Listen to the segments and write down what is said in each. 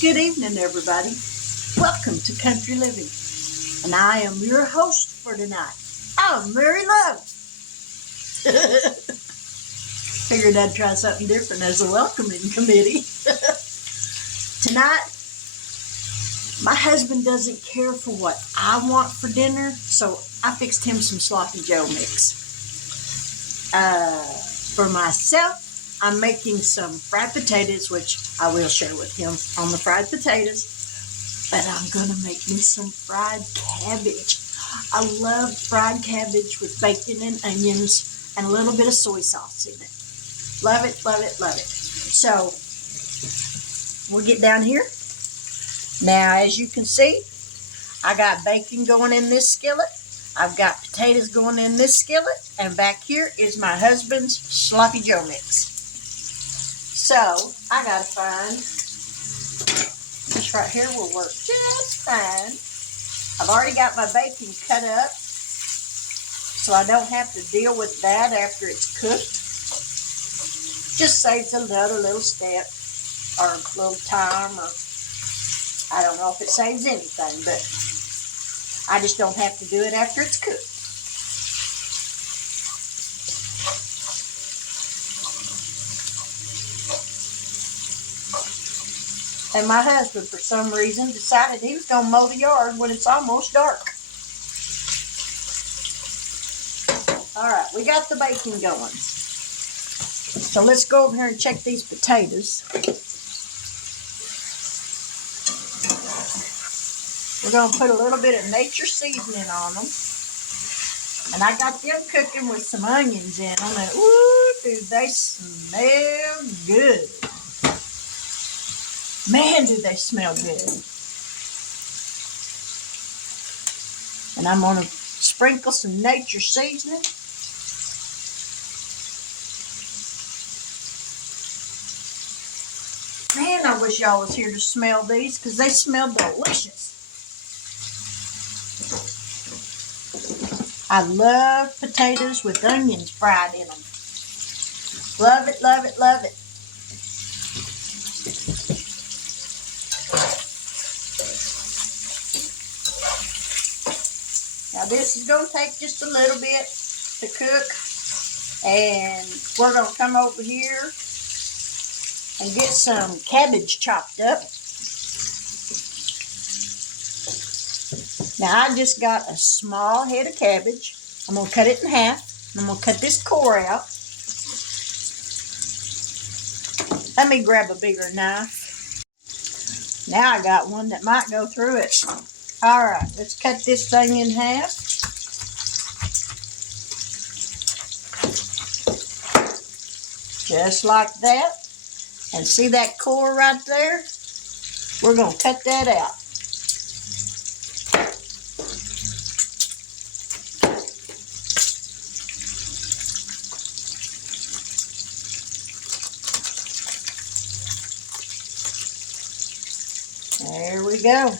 Good evening, everybody. Welcome to Country Living. And I am your host for tonight. I'm Mary Love. Figured I'd try something different as a welcoming committee. Tonight, my husband doesn't care for what I want for dinner, so I fixed him some Sloppy Joe mix. For myself, I'm making some fried potatoes, which I will share with him on the fried potatoes. But I'm going to make me some fried cabbage. I love fried cabbage with bacon and onions and a little bit of soy sauce in it. Love it, love it, love it. So, we'll get down here. Now, as you can see, I got bacon going in this skillet. I've got potatoes going in this skillet. And back here is my husband's Sloppy Joe mix. So, I got to find, this right here will work just fine. I've already got my bacon cut up, so I don't have to deal with that after it's cooked. Just saves another little step, or a little time, or I don't know if it saves anything, but I just don't have to do it after it's cooked. And my husband, for some reason, decided he was going to mow the yard when it's almost dark. All right, we got the bacon going. So let's go over here and check these potatoes. We're going to put a little bit of nature seasoning on them. And I got them cooking with some onions in them. And ooh, do they smell good. Man, do they smell good. And I'm going to sprinkle some nature seasoning. Man, I wish y'all was here to smell these because they smell delicious. I love potatoes with onions fried in them. Love it, love it, love it. Now this is going to take just a little bit to cook, and we're going to come over here and get some cabbage chopped up. Now I just got a small head of cabbage. I'm going to cut it in half, and I'm going to cut this core out. Let me grab a bigger knife. Now I got one that might go through it. All right, let's cut this thing in half. Just like that. And see that core right there? We're going to cut that out. There we go.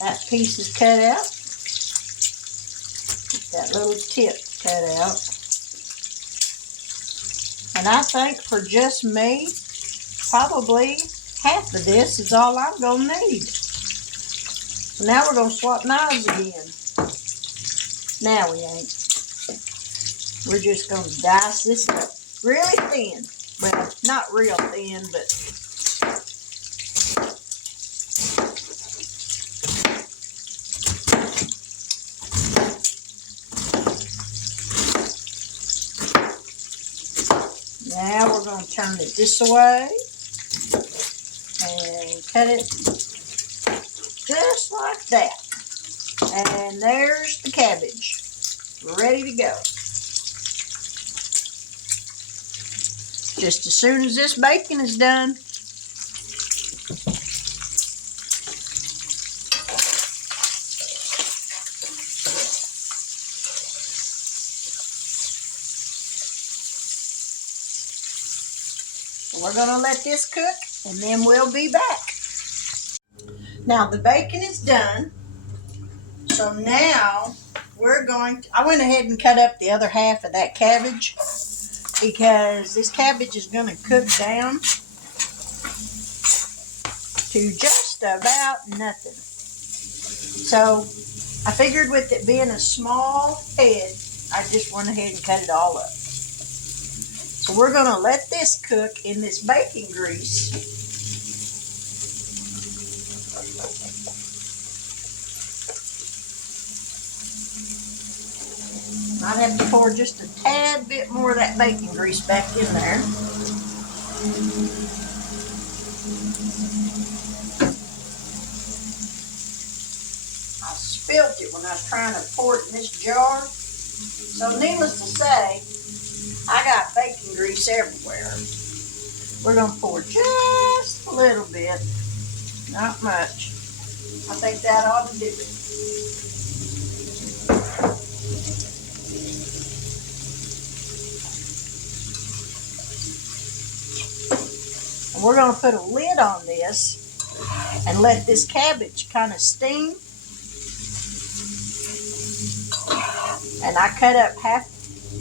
That piece is cut out. Get that little tip cut out. And I think for just me, probably half of this is all I'm going to need. So now we're going to swap knives again. Now we ain't. We're just going to dice this up really thin. Well, not real thin, but now we're going to turn it this way and cut it just like that. And there's the cabbage, ready to go. Just as soon as this bacon is done, we're going to let this cook, and then we'll be back. Now, the bacon is done. So now, I went ahead and cut up the other half of that cabbage because this cabbage is going to cook down. to just about nothing. So I figured with it being a small head, I just went ahead and cut it all up. So we're going to let this cook in this bacon grease. Might have to pour just a tad bit more of that bacon grease back in there. I spilled it when I was trying to pour it in this jar. So needless to say, I got bacon grease everywhere. We're going to pour just a little bit, not much. I think that ought to do it. And we're going to put a lid on this and let this cabbage kind of steam. And I cut up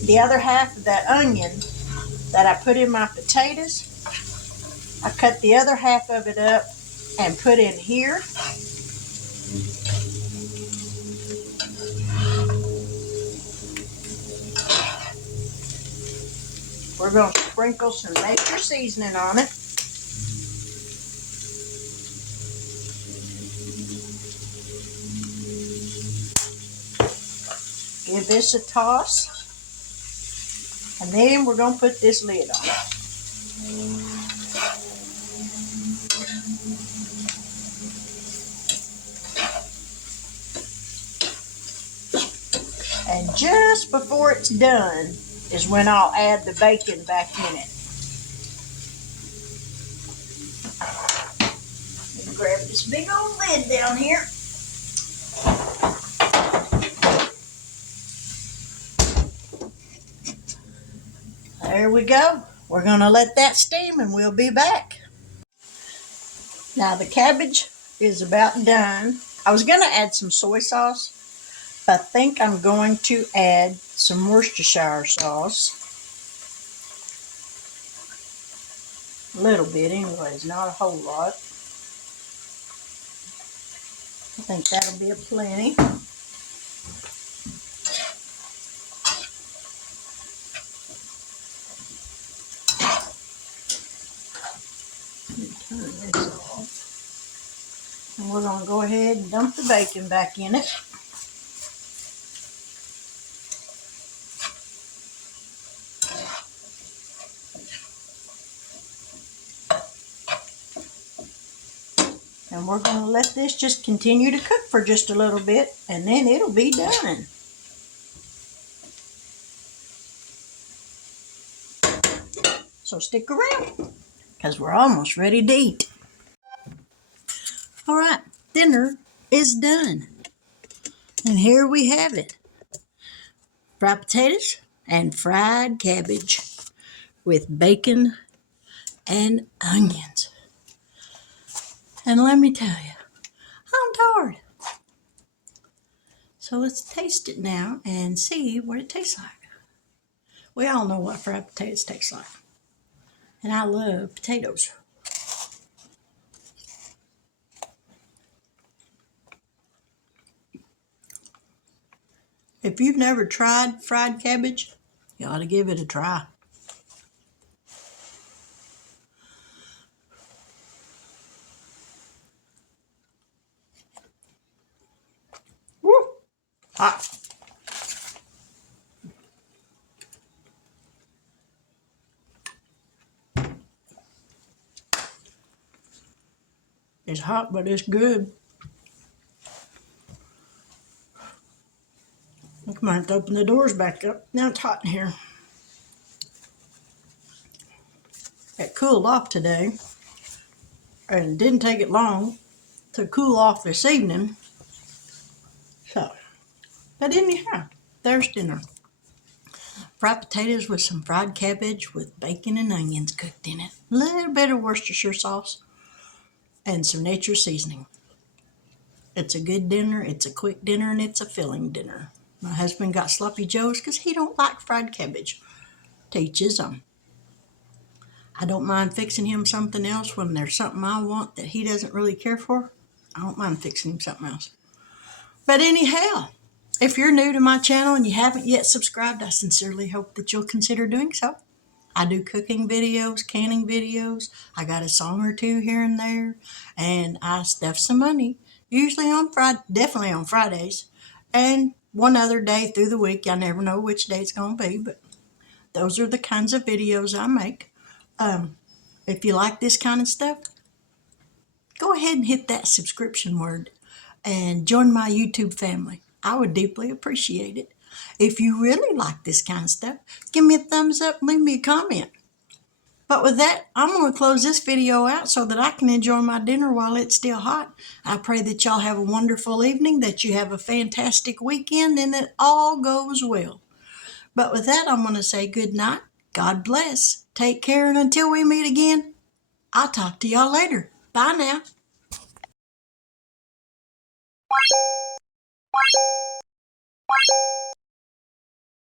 the other half of that onion that I put in my potatoes. I cut the other half of it up and put in here. We're going to sprinkle some nature seasoning on it. Give this a toss. And then we're going to put this lid on it. And just before it's done is when I'll add the bacon back in it. Let me grab this big old lid down here. There we go. We're going to let that steam and we'll be back. Now the cabbage is about done. I was going to add some soy sauce, but I think I'm going to add some Worcestershire sauce. A little bit anyways, not a whole lot. I think that'll be a plenty. Turn this off. And we're going to go ahead and dump the bacon back in it. And we're going to let this just continue to cook for just a little bit, and then it'll be done. So stick around, because we're almost ready to eat. All right, dinner is done. And here we have it. Fried potatoes and fried cabbage with bacon and onions. And let me tell you, I'm tired. So let's taste it now and see what it tastes like. We all know what fried potatoes taste like. And I love potatoes. If you've never tried fried cabbage, you ought to give it a try. Woo! Hot. It's hot, but it's good. I might have to open the doors back up. Now it's hot in here. It cooled off today, and it didn't take it long to cool off this evening. So, but anyhow, there's dinner. Fried potatoes with some fried cabbage with bacon and onions cooked in it. A little bit of Worcestershire sauce and some nature seasoning. It's a good dinner, it's a quick dinner, and it's a filling dinner. My husband got sloppy joes because he don't like fried cabbage. To each his own. I don't mind fixing him something else when there's something I want that he doesn't really care for. I don't mind fixing him something else. But anyhow, if you're new to my channel and you haven't yet subscribed, I sincerely hope that you'll consider doing so. I do cooking videos, canning videos. I got a song or two here and there, and I stuff some money. Usually on Friday, definitely on Fridays, and one other day through the week. I never know which day it's going to be, but those are the kinds of videos I make. If you like this kind of stuff, go ahead and hit that subscription word and join my YouTube family. I would deeply appreciate it. If you really like this kind of stuff, give me a thumbs up and leave me a comment. But with that, I'm going to close this video out so that I can enjoy my dinner while it's still hot. I pray that y'all have a wonderful evening, that you have a fantastic weekend, and that all goes well. But with that, I'm going to say good night. God bless. Take care, and until we meet again, I'll talk to y'all later. Bye now.